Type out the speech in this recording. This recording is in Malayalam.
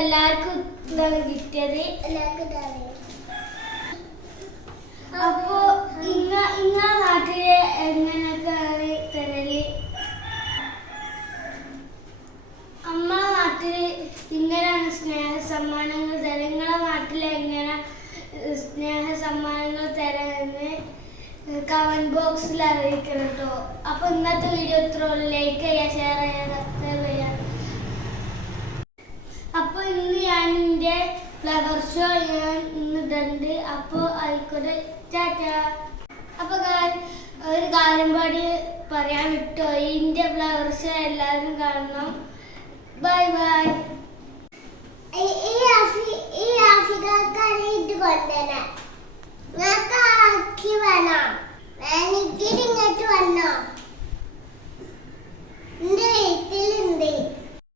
എല്ലാവർക്കും ഇതാണ് കിട്ടിയത്. അപ്പോ നിങ്ങളെ നാട്ടില് എങ്ങനെയൊക്കെയാണ് തരല്? നമ്മളെ നാട്ടില് ഇങ്ങനെയാണ് സ്നേഹ സമ്മാനങ്ങൾ തരാം. നിങ്ങളെ നാട്ടിൽ എങ്ങനെ സ്നേഹ സമ്മാനങ്ങൾ തരാമെന്ന് കമന്റ് ബോക്സിൽ അറിയിക്കണം കേട്ടോ. അപ്പൊ ഇന്നത്തെ വീഡിയോ ഇത്ര ലൈക്ക് ചെയ്യുക, ഷെയർ ചെയ്യുക, സബ്സ്ക്രൈബ് ചെയ്യുക. അപ്പൊ ഇന്ന് ഞാൻ എൻ്റെ ഫ്ലവർ ഷോ ഞാൻ ഇന്ന് ഇടുന്നുണ്ട്. അപ്പോൾ ആയിക്കോട്ടെ, ടാറ്റാ. അപ്പൊ ഒരു കാര്യം പാടി പറയാൻ വിട്ടോ, എൻ്റെ ഫ്ലവർ ഷോ എല്ലാവരും കാണണം. Bye bye.